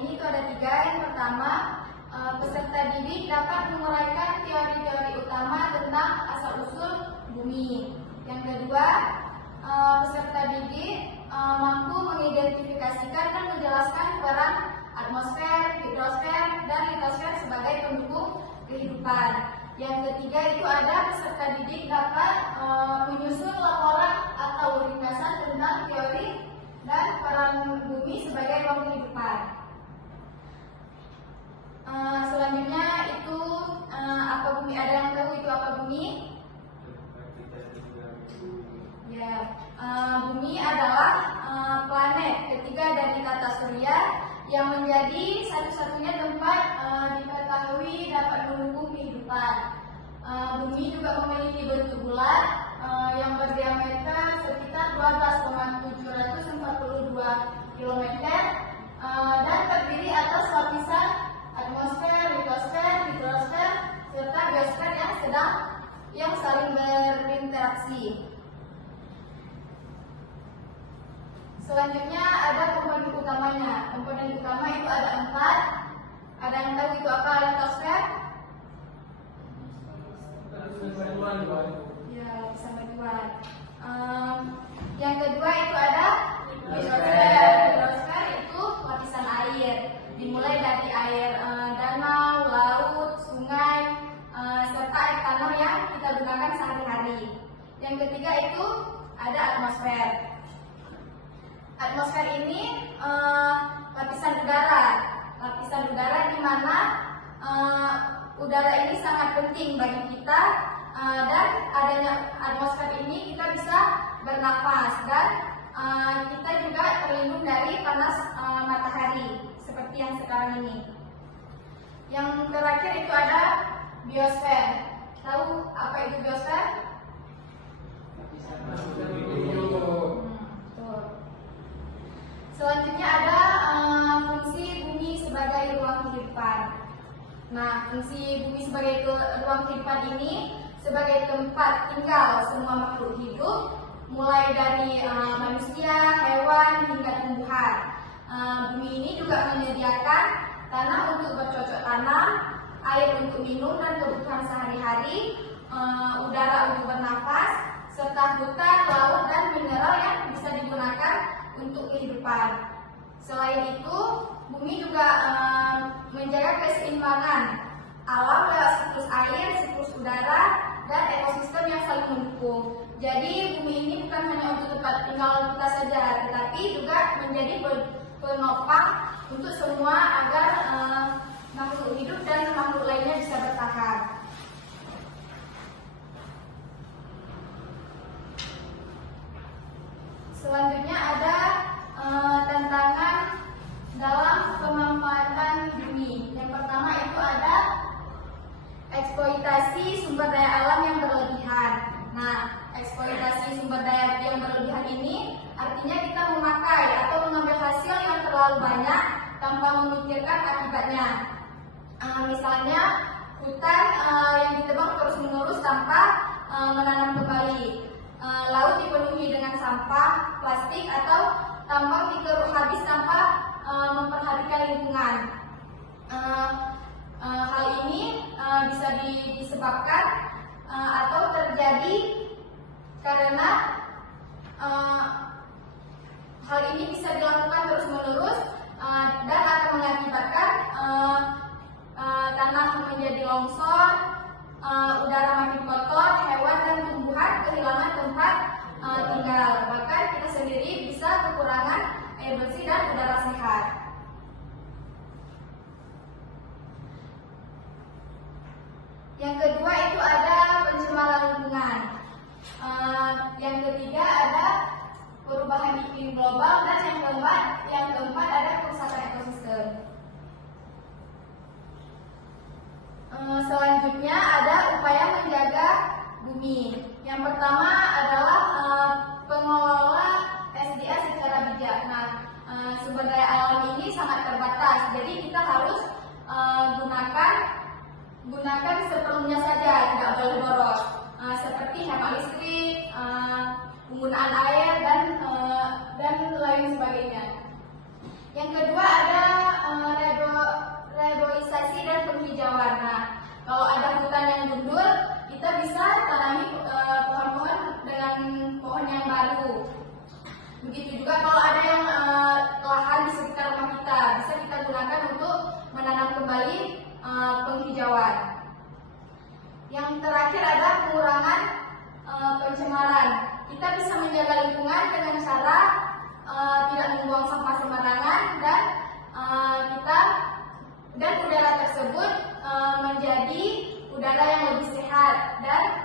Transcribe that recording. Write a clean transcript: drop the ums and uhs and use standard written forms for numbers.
ini itu ada 3. Yang pertama, peserta didik dapat menguraikan teori-teori utama tentang asal-usul bumi. Yang kedua, peserta didik mampu mengidentifikasikan dan menjelaskan peran atmosfer, hidrosfer, dan litosfer sebagai pendukung kehidupan. Yang ketiga itu ada peserta didik dapat menyusun laporan atau ringkasan tentang teori dan peran bumi sebagai ruang kehidupan. Selanjutnya itu apa bumi? Ada yang tahu itu apa bumi? Ya, bumi adalah planet ketiga dari tata surya yang menjadi satu-satunya tempat diketahui dapat mendukung kehidupan. Bumi juga memiliki bentuk bulat yang berdiameter sekitar 12,742 km dan terdiri atas lapisan atmosfer, litosfer, hidrosfer, serta biosfer yang saling berinteraksi. Selanjutnya ada komponen utamanya. Komponen utama itu ada 4. Ada yang tahu itu apa litosfer? Ya, lapisan batuan. Yang kedua itu ada hidrosfer. Hidrosfer itu lapisan air. Dimulai dari air danau, laut, sungai, serta air tanah yang kita gunakan sehari-hari. Yang ketiga itu ada atmosfer. Atmosfer ini lapisan udara. Lapisan udara di mana udara ini sangat penting bagi kita dan adanya atmosfer ini kita bisa bernafas dan kita juga terlindung dari panas matahari seperti yang sekarang ini. Yang terakhir itu ada biosfer. Tahu apa itu biosfer? Selanjutnya ada fungsi bumi sebagai ruang kehidupan. Nah, fungsi bumi sebagai ruang kehidupan ini sebagai tempat tinggal semua makhluk hidup, mulai dari manusia, hewan, hingga tumbuhan. Bumi ini juga menyediakan tanah untuk bercocok tanam, air untuk minum dan kebutuhan sehari-hari, udara untuk bernafas, serta hutan, laut, dan mineral yang bisa digunakan untuk kehidupan. Selain itu, bumi juga menjaga keseimbangan alam lewat siklus air, siklus udara, dan ekosistem yang saling mendukung. Jadi bumi ini bukan hanya untuk tempat tinggal kita saja, tetapi juga menjadi penopang untuk semua agar makhluk hidup dan makhluk lainnya bisa bertahan. Selanjutnya ada tantangan dalam pemanfaatan bumi. Yang pertama itu ada eksploitasi sumber daya alam yang berlebihan. Nah, eksploitasi sumber daya yang berlebihan ini artinya kita memakai atau mengambil hasil yang terlalu banyak tanpa memikirkan akibatnya. Misalnya hutan yang ditebang terus-menerus tanpa menanam kembali. Laut dipenuhi dengan sampah, plastik, atau tambang dikeruk habis tanpa memperhatikan lingkungan. Hal ini bisa disebabkan atau terjadi karena hal ini bisa dilakukan terus-menerus dan akan mengakibatkan tanah menjadi longsor, udara makin kotor, hewan dan tumbuhan kehilangan tempat tinggal. Bahkan kita sendiri bisa kekurangan air bersih dan udara sehat. Yang kedua itu ada pencemaran lingkungan. Yang ketiga ada perubahan iklim global, dan yang keempat ada kerusakan ekosistem. Selanjutnya ada upaya menjaga bumi. Yang pertama adalah pengelola SDA secara bijak. Nah, sumber daya alam ini sangat terbatas, jadi kita harus gunakan seperlunya saja, tidak boleh boros. Seperti hemat listrik, penggunaan air dan lain sebagainya. Yang kedua ada penghijauan. Yang terakhir adalah pengurangan pencemaran. Kita bisa menjaga lingkungan dengan cara tidak membuang sampah sembarangan dan udara tersebut menjadi udara yang lebih sehat dan